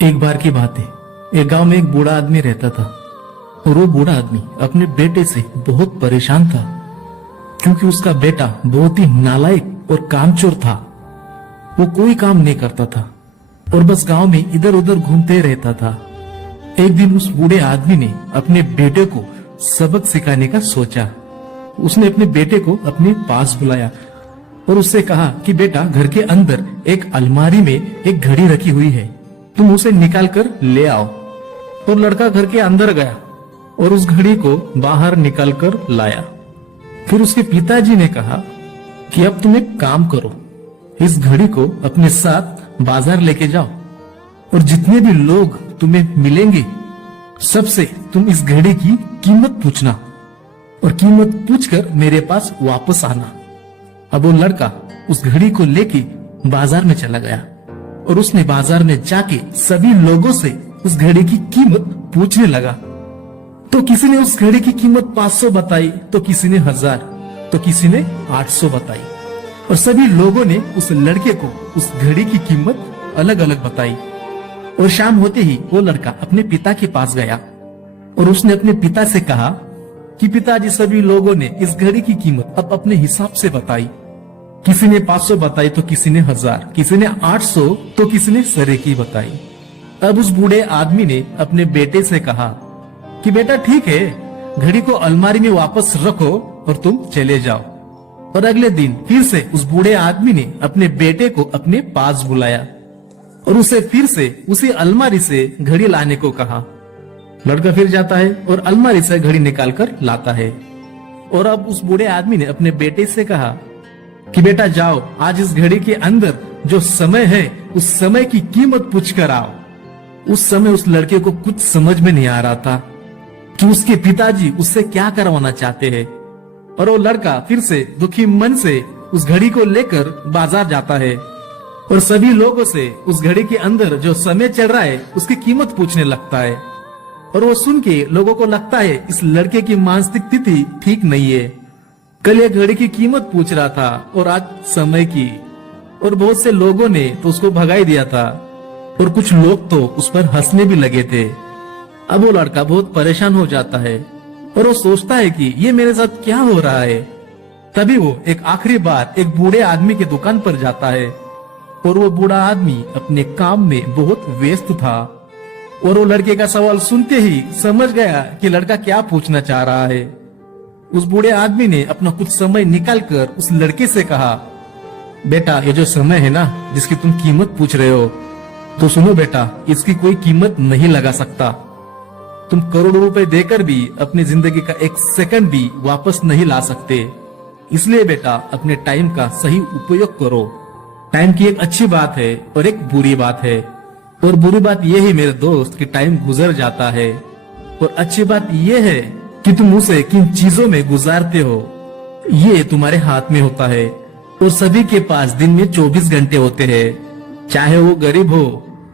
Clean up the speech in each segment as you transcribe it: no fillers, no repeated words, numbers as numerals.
एक बार की बात है। एक गांव में एक बूढ़ा आदमी रहता था और वो बूढ़ा आदमी अपने बेटे से बहुत परेशान था क्योंकि उसका बेटा बहुत ही नालायक और कामचोर था। वो कोई काम नहीं करता था और बस गांव में इधर उधर घूमते रहता था। एक दिन उस बूढ़े आदमी ने अपने बेटे को सबक सिखाने का सोचा। उसने अपने बेटे को अपने पास बुलाया और उससे कहा कि बेटा, घर के अंदर एक अलमारी में एक घड़ी रखी हुई है, तुम उसे निकाल कर ले आओ। और लड़का घर के अंदर गया और उस घड़ी को बाहर निकाल कर लाया। फिर उसके पिताजी ने कहा कि अब तुम एक काम करो, इस घड़ी को अपने साथ बाजार लेके जाओ और जितने भी लोग तुम्हें मिलेंगे सबसे तुम इस घड़ी की कीमत पूछना और कीमत पूछकर मेरे पास वापस आना। अब वो लड़का उस घड़ी को लेके बाजार में चला गया और उसने बाजार में जाके सभी लोगों से उस घड़ी की कीमत पूछने लगा। तो किसी ने उस घड़ी की कीमत 500 बताई, तो किसी ने 1000, तो किसी ने 800 बताई और सभी लोगों ने उस लड़के को उस घड़ी की कीमत अलग अलग बताई। और शाम होते ही वो लड़का अपने पिता के पास गया और उसने अपने पिता से कहा कि पिताजी, सभी लोगों ने इस घड़ी की कीमत अब अपने हिसाब से बताई। किसी ने 500 बताई, तो किसी ने 1000, किसी ने 800, तो किसी ने सरे की बताई। अब उस बूढ़े आदमी ने अपने बेटे से कहा कि बेटा ठीक है, घड़ी को अलमारी में वापस रखो और तुम चले जाओ। और अगले दिन फिर से उस बूढ़े आदमी ने अपने बेटे को अपने पास बुलाया और उसे फिर से उसी अलमारी से घड़ी लाने को कहा। लड़का फिर जाता है और अलमारी से घड़ी निकाल कर लाता है। और अब उस बूढ़े आदमी ने अपने बेटे से कहा कि बेटा जाओ, आज इस घड़ी के अंदर जो समय है उस समय की कीमत पूछ कर आओ। उस समय उस लड़के को कुछ समझ में नहीं आ रहा था कि उसके पिताजी उससे क्या करवाना चाहते हैं। और वो लड़का फिर से दुखी मन से उस घड़ी को लेकर बाजार जाता है और सभी लोगों से उस घड़ी के अंदर जो समय चल रहा है उसकी कीमत पूछने लगता है। और वो सुन के लोगों को लगता है इस लड़के की मानसिक स्थिति ठीक नहीं है। कल ये घड़ी की कीमत पूछ रहा था और आज समय की। और बहुत से लोगों ने तो उसको भगाई दिया था और कुछ लोग तो उस पर हंसने भी लगे थे। अब वो लड़का बहुत परेशान हो जाता है और वो सोचता है कि ये मेरे साथ क्या हो रहा है। तभी वो एक आखिरी बार एक बूढ़े आदमी की दुकान पर जाता है और वो बूढ़ा आदमी अपने काम में बहुत व्यस्त था और वो लड़के का सवाल सुनते ही समझ गया कि लड़का क्या पूछना चाह रहा है। उस बूढ़े आदमी ने अपना कुछ समय निकालकर उस लड़के से कहा, बेटा, ये जो समय है ना जिसकी तुम कीमत पूछ रहे हो, तो सुनो बेटा, इसकी कोई कीमत नहीं लगा सकता। तुम करोड़ों रुपए देकर भी अपनी जिंदगी का एक सेकंड भी वापस नहीं ला सकते। इसलिए बेटा, अपने टाइम का सही उपयोग करो। टाइम की एक अच्छी बात है और एक बुरी बात है। और बुरी बात यह है मेरे दोस्त कि टाइम गुजर जाता है और अच्छी बात यह है कि तुम उसे किन चीजों में गुजारते हो ये तुम्हारे हाथ में होता है। और सभी के पास दिन में 24 घंटे होते हैं, चाहे वो गरीब हो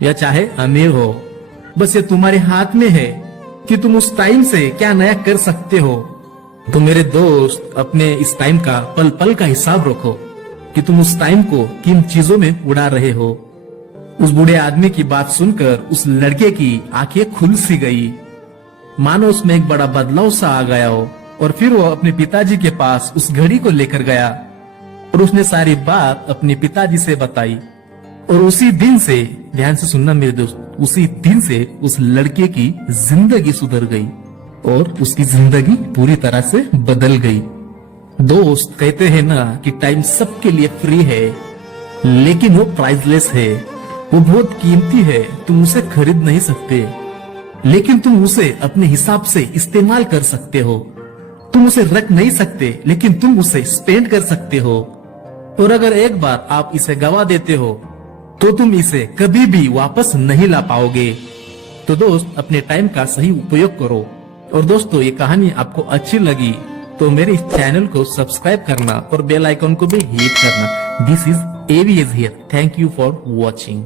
या चाहे अमीर हो। बस ये तुम्हारे हाथ में है कि तुम उस टाइम से क्या नया कर सकते हो। तो मेरे दोस्त, अपने इस टाइम का पल पल का हिसाब रखो कि तुम उस टाइम को किन चीजों में उड़ा रहे हो। उस बूढ़े आदमी की बात सुनकर उस लड़के की आंखें खुल सी गई, मानो उसमें एक बड़ा बदलाव सा आ गया हो। और फिर वो अपने पिताजी के पास उस घड़ी को लेकर गया और उसने सारी बात अपने पिताजी से बताई। और उसी दिन से, ध्यान से सुनना मेरे दोस्त, उसी दिन से उस लड़के की जिंदगी सुधर गई और उसकी जिंदगी पूरी तरह से बदल गई। दोस्त, कहते हैं ना कि टाइम सबके लिए फ्री है, लेकिन वो प्राइसलेस है। वो बहुत कीमती है, तुम उसे खरीद नहीं सकते, लेकिन तुम उसे अपने हिसाब से इस्तेमाल कर सकते हो। तुम उसे रख नहीं सकते, लेकिन तुम उसे स्पेंड कर सकते हो। और अगर एक बार आप इसे गवा देते हो तो तुम इसे कभी भी वापस नहीं ला पाओगे। तो दोस्त, अपने टाइम का सही उपयोग करो। और दोस्तों, ये कहानी आपको अच्छी लगी तो मेरे इस चैनल को सब्सक्राइब करना और बेल आइकन को भी हिट करना। This is AVS here. Thank you for watching.